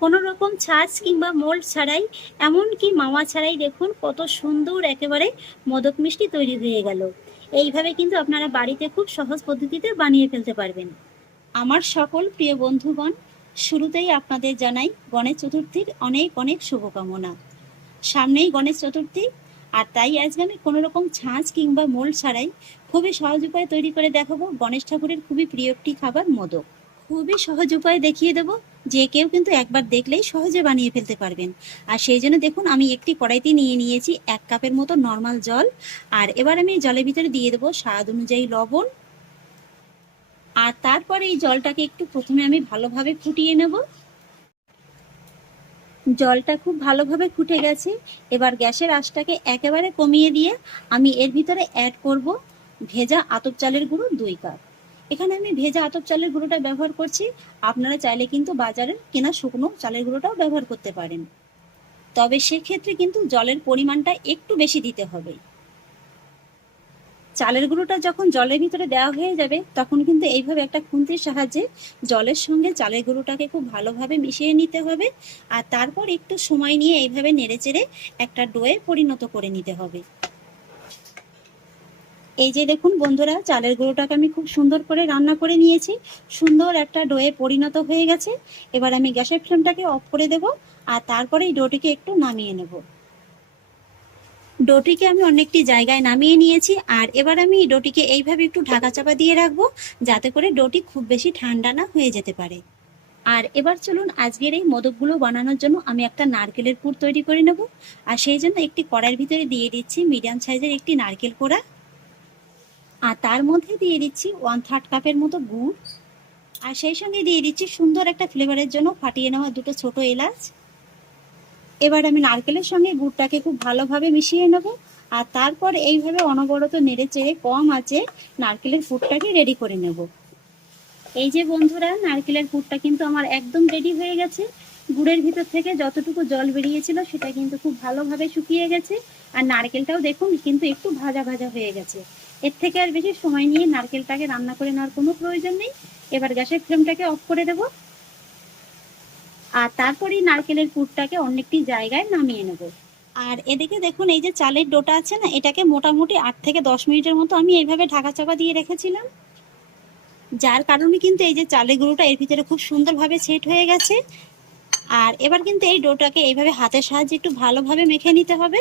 কোনো রকম ছাঁচ কিংবা মোল্ড ছাড়াই, এমনকি মামা ছাড়াই দেখুন কত সুন্দর একেবারে মোদক মিষ্টি তৈরি হয়ে গেল। এইভাবে কিন্তু আপনারা বাড়িতে খুব সহজ পদ্ধতিতে বানিয়ে ফেলতে পারবেন। আমার সকল প্রিয় বন্ধুগণ, শুরুতেই আপনাদের জানাই গণেশ চতুর্থীর অনেক অনেক শুভকামনা। সামনেই গণেশ চতুর্থী, আর তাই আজকে আমি কোনো রকম ছাঁচ কিংবা মোল্ড ছাড়াই খুবই সহজ উপায়ে তৈরি করে দেখাবো গণেশ ঠাকুরের খুবই প্রিয় একটি খাবার, মোদক। খুবই সহজ উপায়ে দেখিয়ে দেবো। যে কেউ কিন্তু একবার দেখলেই সহজে বানিয়ে ফেলতে পারবেন। আর সেই জন্য দেখুন, আমি একটি কড়াইতে নিয়ে নিয়েছি এক কাপের মতো নর্মাল জল। আর এবার আমি জলের ভিতরে দিয়ে দেবো স্বাদ অনুযায়ী লবণ। আর তারপরে এই জলটাকে একটু প্রথমে আমি ভালোভাবে ফুটিয়ে নেব। জলটা খুব ভালোভাবে ফুটে গেছে। এবার গ্যাসের আঁচটাকে একেবারে কমিয়ে দিয়ে আমি এর ভিতরে অ্যাড করব ভেজা আতপ চালের গুঁড়ো দুই কাপ। এখানে আমি ভেজা আতপ চালের গুঁড়োটা ব্যবহার করছি। আপনারা চাইলে কিন্তু বাজারের কেনা শুকনো চালের গুঁড়োটাও ব্যবহার করতে পারেন। তবে সেক্ষেত্রে কিন্তু জলের পরিমাণটা একটু বেশি দিতে হবে। চালের গুঁড়োটা যখন জলের ভিতরে দেওয়া হয়ে যাবে, তখন কিন্তু এইভাবে একটা খুন্তির সাহায্যে জলের সঙ্গে চালের গুঁড়োটাকে খুব ভালোভাবে মিশিয়ে নিতে হবে। আর তারপর একটু সময় নিয়ে এইভাবে নেড়েচেড়ে একটা ডোয়ে পরিণত করে নিতে হবে। এই যে দেখুন বন্ধুরা, চালের গুঁড়োটাকে আমি খুব সুন্দর করে রান্না করে নিয়েছি। সুন্দর একটা ডোয়ে পরিণত হয়ে গেছে। এবার আমি গ্যাসের ফ্লেমটাকে অফ করে দেব আর তারপরে এই ডোটিকে একটু নামিয়ে নেব। ডোটিকে আমি অনেকটি জায়গায় নামিয়ে নিয়েছি আর এবার আমি ডোটিকে এইভাবে একটু ঢাকা চাপা দিয়ে রাখব যাতে করে ডোটি খুব বেশি ঠান্ডা না হয়ে যেতে পারে। আর এবার চলুন আজকের এই মোদকগুলো বানানোর জন্য আমি একটা নারকেলের পুর তৈরি করে নেব। আর সেই জন্য একটি কড়াইয়ের ভিতরে দিয়ে দিচ্ছি মিডিয়াম সাইজের একটি নারকেল কোড়া। আর তার মধ্যে দিয়ে দিচ্ছি ওয়ান থার্ড কাপের মতো গুড়। আর সেই সঙ্গে দিয়ে দিচ্ছি সুন্দর একটা ফ্লেভারের জন্য ফাটিয়ে নেওয়া দুটো ছোট এলাচ। এবার আমি নারকেলের সঙ্গে গুড়টাকে খুব ভালোভাবে মিশিয়ে নেব। আর তারপর এইভাবে অনবরত নেড়ে চেড়ে কম আছে নারকেলের পুরটাকে রেডি করে নেব। এই যে বন্ধুরা, নারকেলের পুরটা কিন্তু আমার একদম রেডি হয়ে গেছে। গুড়ের ভিতর থেকে যতটুকু জল বেরিয়েছিল সেটা কিন্তু খুব ভালোভাবে শুকিয়ে গেছে। আর নারকেলটাও দেখুন কিন্তু একটু ভাজা ভাজা হয়ে গেছে। এর থেকে আর বেশি সময় নিয়ে নারকেলটাকে রান্না করে নেওয়ার কোনো প্রয়োজন নেই। এবার গ্যাসের ফ্লেমটাকে অফ করে দেব। আর তারপরেই নারকেলের পুরটাকে অনেকটি জায়গায় নামিয়ে নেব। আর এদিকে দেখুন, এই যে চালের ডোটা আছে না, এটাকে মোটামুটি আট থেকে দশ মিনিটের মতো আমি এইভাবে ঢাকা চাপা দিয়ে রেখেছিলাম। যার কারণে কিন্তু এই যে চালের গুঁড়োটা এর ভিতরে খুব সুন্দরভাবে সেট হয়ে গেছে। আর এবার কিন্তু এই ডোটাকে এইভাবে হাতের সাহায্যে একটু ভালোভাবে মেখে নিতে হবে।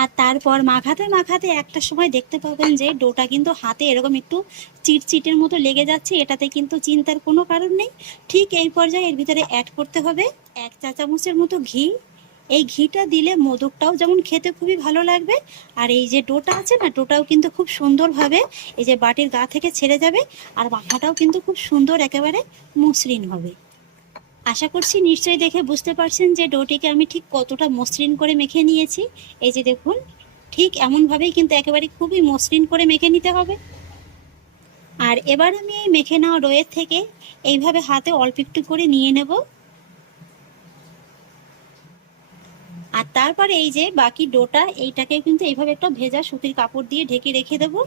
আর তারপর মাখাতে মাখাতে একটা সময় দেখতে পাবেন যে ডোটা কিন্তু হাতে এরকম একটু চিটচিটের মতো লেগে যাচ্ছে, এটাতে কিন্তু চিন্তার কোনো কারণ নেই। ঠিক এই পর্যায়ে এর ভিতরে অ্যাড করতে হবে এক চা চামচের মতো ঘি। এই ঘিটা দিলে মোদকটাও যেমন খেতে খুবই ভালো লাগবে। আর এই যে ডোটা আছে না, ডোটাও কিন্তু খুব সুন্দরভাবে এই যে বাটির গা থেকে ছেড়ে যাবে, আর মাখাটাও কিন্তু খুব সুন্দর একেবারে মসৃণ হবে। আশা করছি নিশ্চয়ই দেখে বুঝতে পারছেন যে ডোটিকে আমি ঠিক কতটা মসৃণ করে মেখে নিয়েছি। এই যে দেখুন, ঠিক এমনভাবেই কিন্তু একেবারে খুবই মসৃণ করে মেখে নিতে হবে। আর এবার আমি এই মেখে নেওয়া ডোয়ের থেকে এইভাবে হাতে অল্প একটু করে নিয়ে নেব। আর তারপরে এই যে বাকি ডোটা, এইটাকে কিন্তু এইভাবে একটা ভেজা সুতির কাপড় দিয়ে ঢেকে রেখে দেবো,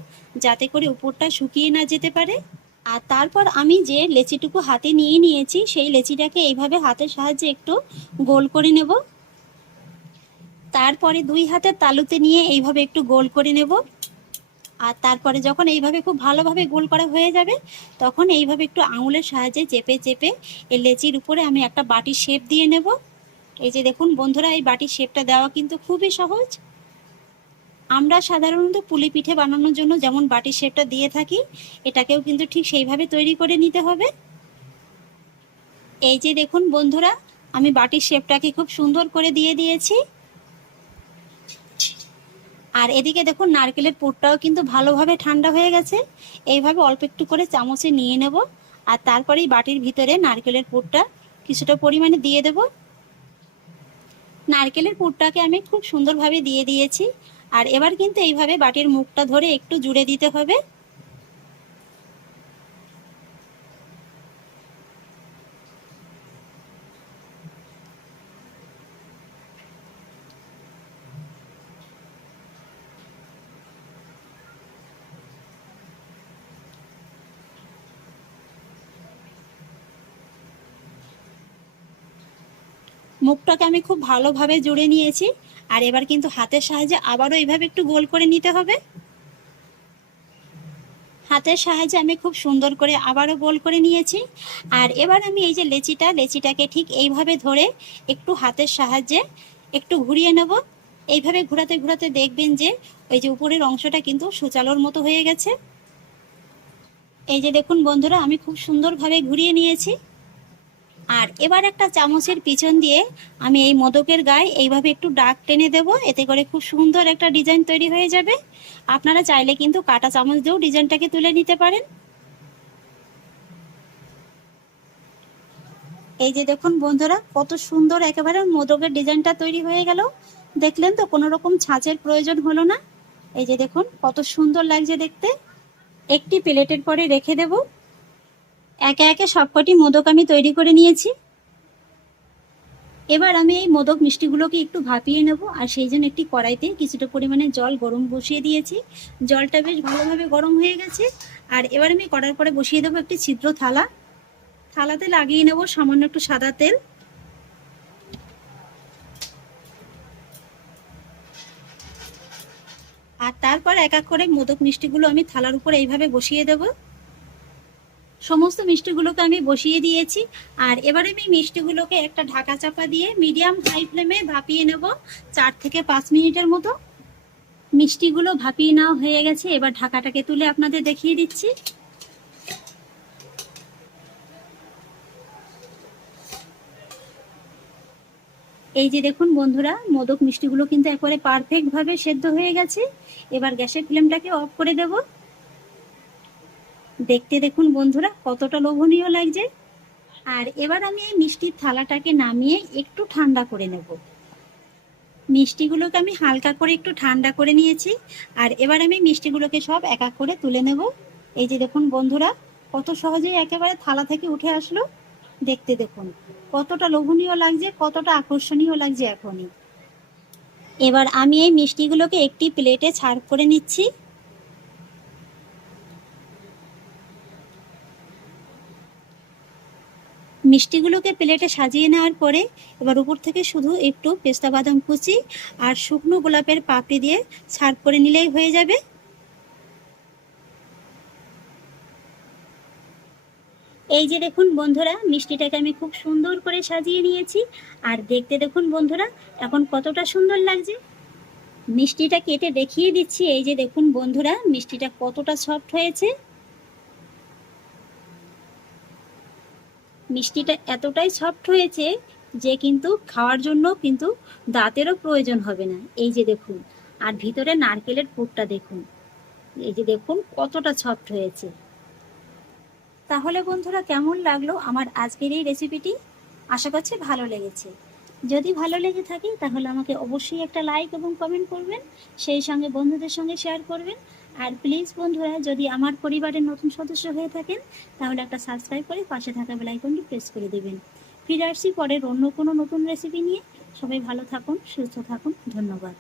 যাতে করে উপরটা শুকিয়ে না যেতে পারে। আর তারপর আমি যে লেচিটুকু হাতে নিয়ে নিয়েছি, সেই লেচিটাকে এইভাবে হাতের সাহায্যে একটু গোল করে নেব। তারপরে দুই হাতের তালুতে নিয়ে এইভাবে একটু গোল করে নেব। আর তারপরে যখন এইভাবে খুব ভালোভাবে গোল করা হয়ে যাবে, তখন এইভাবে একটু আঙুলের সাহায্যে চেপে চেপে এই লেচির উপরে আমি একটা বাটির শেপ দিয়ে নেব। এই যে দেখুন বন্ধুরা, এই বাটির শেপটা দেওয়া কিন্তু খুবই সহজ। আমরা সাধারণত পুলি পিঠে বানানোর জন্য যেমন বাটির শেপটা দিয়ে থাকি, এটাকেও কিন্তু ঠিক সেইভাবে তৈরি করে নিতে হবে। এই যে দেখুন বন্ধুরা, আমি বাটির শেপটাকে খুব সুন্দর করে দিয়ে দিয়েছি। আর এদিকে দেখুন নারকেলের পুরটাও কিন্তু ভালোভাবে ঠান্ডা হয়ে গেছে। এইভাবে অল্প একটু করে চামচে নিয়ে নেব আর তারপরেই বাটির ভিতরে নারকেলের পুরটা কিছুটা পরিমাণে দিয়ে দেব। নারকেলের পুরটাকে আমি খুব সুন্দরভাবে দিয়ে দিয়েছি। আর এবার কিন্তু এইভাবে বাটির মুখটা ধরে একটু জুড়ে দিতে হবে। মুখটাকে আমি খুব ভালোভাবে জুড়ে নিয়েছি। আর এবার কিন্তু হাতের সাহায্যে আবারও এইভাবে একটু গোল করে নিতে হবে। হাতের সাহায্যে আমি খুব সুন্দর করে আবারও গোল করে নিয়েছি। আর এবার আমি এই যে লেচিটা, লেচিটাকে ঠিক এইভাবে ধরে একটু হাতের সাহায্যে একটু ঘুরিয়ে নেব। এইভাবে ঘোরাতে ঘোরাতে দেখবেন যে ওই যে উপরের অংশটা কিন্তু সুচালোর মতো হয়ে গেছে। এই যে দেখুন বন্ধুরা, আমি খুব সুন্দরভাবে ঘুরিয়ে নিয়েছি। আর এবার একটা চামচের পিছন দিয়ে আমি এই মোদকের গায়ে এইভাবে একটু ডাক টেনে দেব, এতে করে খুব সুন্দর একটা ডিজাইন তৈরি হয়ে যাবে। আপনারা চাইলে কিন্তু কাটা চামচ দিয়েও ডিজাইনটাকে তুলে নিতে পারেন। এই যে দেখুন বন্ধুরা, কত সুন্দর একেবারে মোদকের ডিজাইনটা তৈরি হয়ে গেল। দেখলেন তো, কোনো রকম ছাঁচের প্রয়োজন হলো না। এই যে দেখুন, কত সুন্দর লাগছে দেখতে। একটি প্লেটের পরে রেখে দেব। একে একে সবকটি মোদক আমি তৈরি করে নিয়েছি। এবার আমি এই মোদক মিষ্টিগুলোকে একটু ভাপিয়ে নেব, আর সেই জন্য একটি কড়াইতে কিছুটা পরিমাণে জল গরম বসিয়ে দিয়েছি। জলটা বেশ ভালোভাবে গরম হয়ে গেছে, আর এবার আমি কড়ার পরে বসিয়ে দেবো একটি ছিদ্র থালা। থালাতে লাগিয়ে নেব সামান্য একটু সাদা তেল। আর তারপর এক এক করে মোদক মিষ্টিগুলো আমি থালার উপরে এইভাবে বসিয়ে দেব। সমস্ত মিষ্টিগুলোকে আমি বসিয়ে দিয়েছি। আর এবারে আমি মিষ্টিগুলোকে একটা ঢাকা চাপা দিয়ে মিডিয়াম হাই ফ্লেমে ভাপিয়ে নেব চার থেকে পাঁচ মিনিটের মতো। মিষ্টিগুলো ভাপিয়ে নেওয়া হয়ে গেছে। এবার ঢাকাটাকে তুলে আপনাদের দেখিয়ে দিচ্ছি। এই যে দেখুন বন্ধুরা, মোদক মিষ্টিগুলো কিন্তু একবারে পারফেক্ট ভাবে সেদ্ধ হয়ে গেছে। এবার গ্যাসের ফ্লেমটাকে অফ করে দেব। দেখতে দেখুন বন্ধুরা, কতটা লোভনীয় লাগছে। আর এবার আমি এই মিষ্টির থালাটাকে নামিয়ে একটু ঠান্ডা করে নেব। মিষ্টিগুলোকে আমি হালকা করে একটু ঠান্ডা করে নিয়েছি। আর এবার আমি মিষ্টিগুলোকে সব এক এক করে তুলে নেব। এই যে দেখুন বন্ধুরা, কত সহজেই একেবারে থালা থেকে উঠে আসলো। দেখতে দেখুন, কতটা লোভনীয় লাগছে, কতটা আকর্ষণীয় লাগছে এখনই। এবার আমি এই মিষ্টিগুলোকে একটি প্লেটে ছাড় করে নিচ্ছি। মিষ্টিগুলোকে প্লেটে সাজিয়ে নেওয়ার পরে এবার উপর থেকে শুধু একটু পেস্তা বাদাম কুচি আর শুকনো গোলাপের পাপড়ি দিয়ে ছাড় করে নিলেই হয়ে যাবে। এই যে দেখুন বন্ধুরা, মিষ্টিটাকে আমি খুব সুন্দর করে সাজিয়ে নিয়েছি। আর দেখতে দেখুন বন্ধুরা, এখন কতটা সুন্দর লাগছে। মিষ্টিটা কেটে দেখিয়ে দিচ্ছি। এই যে দেখুন বন্ধুরা, মিষ্টিটা কতটা সফট হয়েছে। মিষ্টিটা এতটাই সফট হয়েছে যে কিন্তু খাওয়ার জন্য কিন্তু দাঁতেরও প্রয়োজন হবে না। এই যে দেখুন, আর ভিতরে নারকেলের পুরটা দেখুন। এই যে দেখুন, কতটা সফট হয়েছে। তাহলে বন্ধুরা, কেমন লাগল আমার আজকের এই রেসিপিটি আশা করছি ভালো লেগেছে। যদি ভালো লেগে থাকে, তাহলে আমাকে অবশ্যই একটা লাইক এবং কমেন্ট করবেন। সেই সঙ্গে বন্ধুদের সঙ্গে শেয়ার করবেন। আর প্লিজ বন্ধুরা, যদি আমার পরিবারের নতুন সদস্য হয়ে থাকেন, তাহলে একটা সাবস্ক্রাইব করে পাশে থাকা বেলাইকনটি প্রেস করে দেবেন। ফিরে আসছি পরের অন্য কোনো নতুন রেসিপি নিয়ে। সবাই ভালো থাকুন, সুস্থ থাকুন, ধন্যবাদ।